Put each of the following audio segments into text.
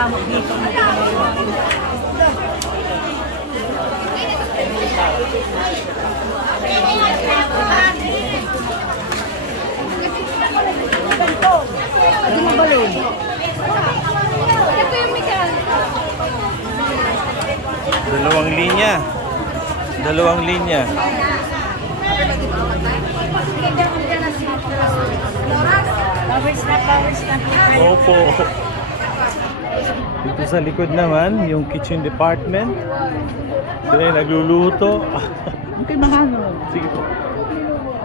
kasama dito. Hindi mabalon. Dalawang linya. Dalawang linya. Powers na. Opo. Dito sa likod naman, yung kitchen department. Sila yung nagluluto. Okay, mahalo. Sige po.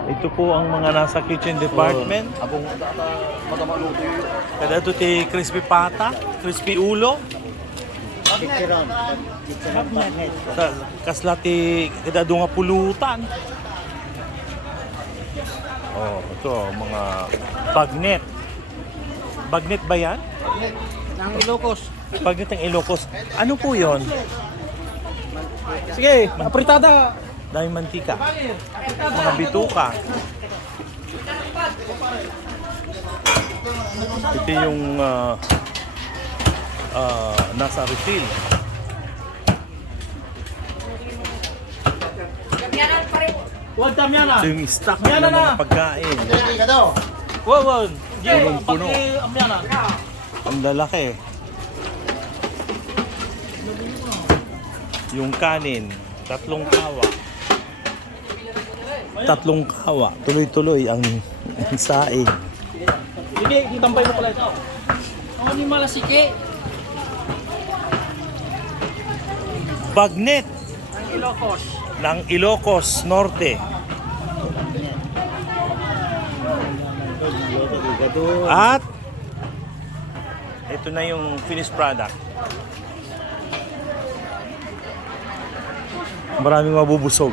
Ito po ang mga nasa kitchen department. Abong matamaluto yun. Kada ito ti crispy pata, crispy ulo. Chichiron. Kasla ti kada nga pulutan. Oh, ito mga bagnet. Bagnet ba yan? Nang Ilocos. Bagnet ng Ilocos. Ano po yon? Sige, apritada. Dahil mantika. Mga bituka. Ito yung nasa refill. Huwag tamyana. Ito yung stock ng mga pagkain. Hindi ka daw. Wow, Punong-puno. punong-puno. Amyana. Ang lalaki. Yung kanin, tatlong kawa. Tatlong kawa. Tuloy-tuloy ang saing. Sige, itambay mo pala ito. Ano ni malasike? Bagnet Ang Ilocos. ng Ilocos Norte. At ito na yung finished product. Maraming mabubusog.